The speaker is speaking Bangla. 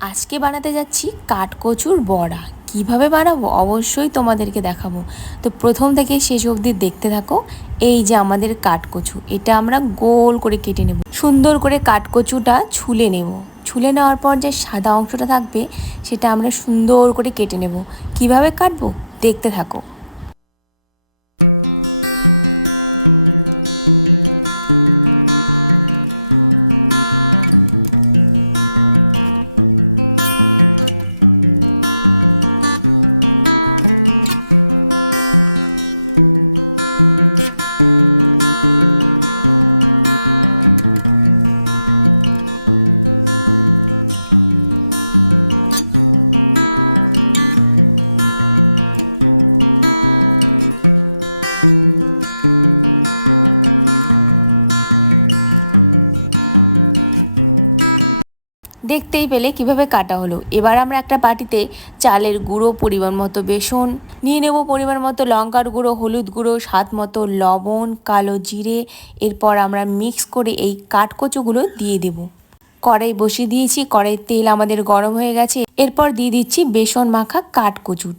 আজকে বানাতে যাচ্ছি কাঠকচুর বড়া। কীভাবে বানাবো? অবশ্যই তোমাদেরকে দেখাবো। তো প্রথম থেকে শেষ অবধি দেখতে থাকো, এই যে আমাদের কাঠকচু। এটা আমরা গোল করে কেটে নেব। সুন্দর করে কাঠকচুটা ছুলে নেব। ছুলে নেওয়ার পর যে সাদা অংশটা থাকবে, সেটা আমরা সুন্দর করে কেটে নেব। কীভাবে কাটবো? দেখতে থাকো। দেখতেই পেলে কীভাবে কাটা হলো। এবার আমরা একটা বাটিতে চালের গুঁড়ো, পরিমাণ মতো বেসন, নিয়ে নেব পরিমাণ মতো লঙ্কার গুঁড়ো, হলুদ গুঁড়ো, স্বাদ মতো লবণ, কালো জিরে। এরপর আমরা মিক্স করে এই কাঠকচুগুলো দিয়ে দেব। কড়াই বসিয়ে দিয়েছি, কড়াইয়ের তেল আমাদের গরম হয়ে গেছে। এরপর দিয়ে দিচ্ছি বেসন মাখা কাঠকচুর